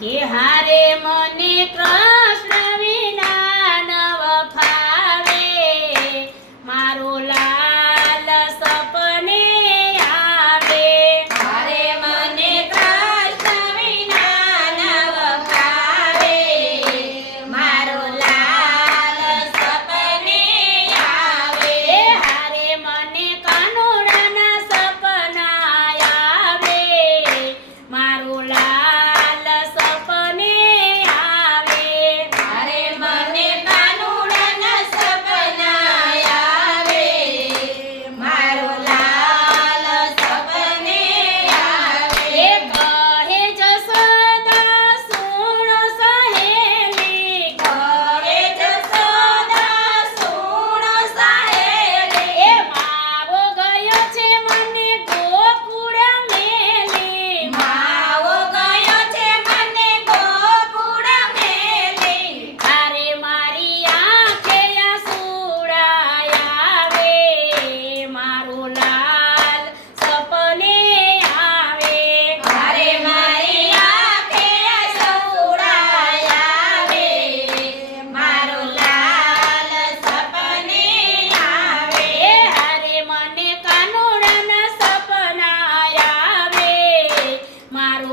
કે હારે મને કૃષ્ણ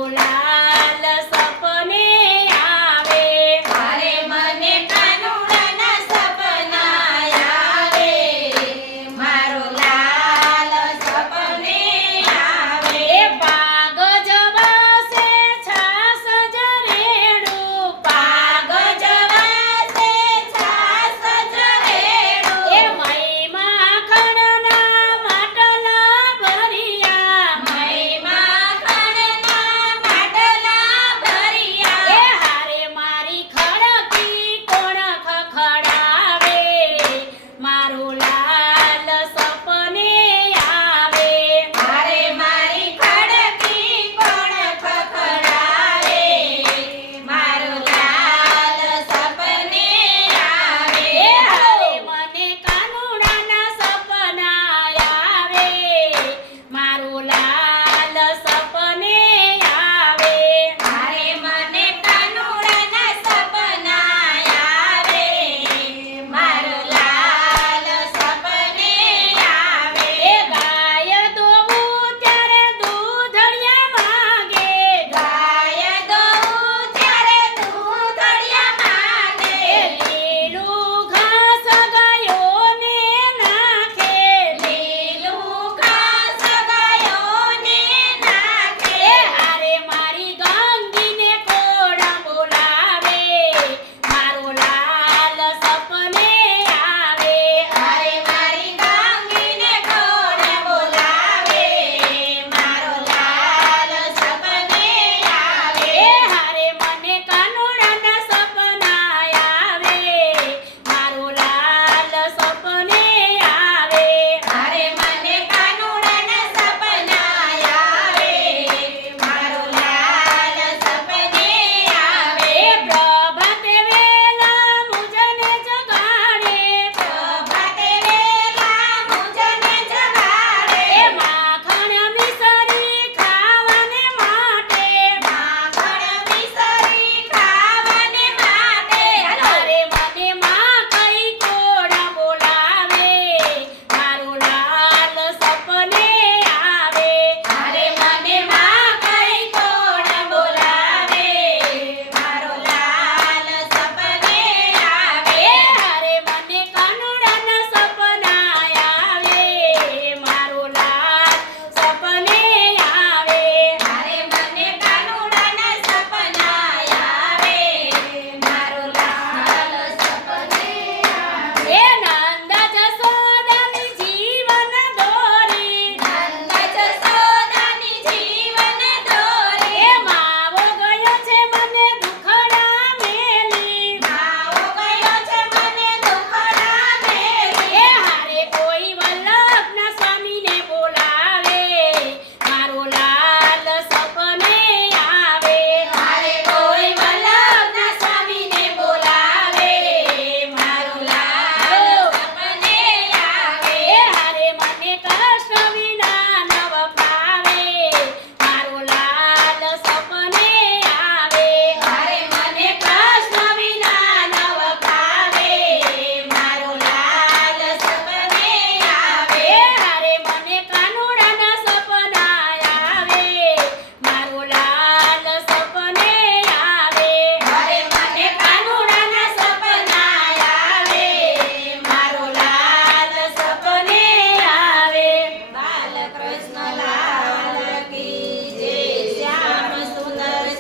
volar.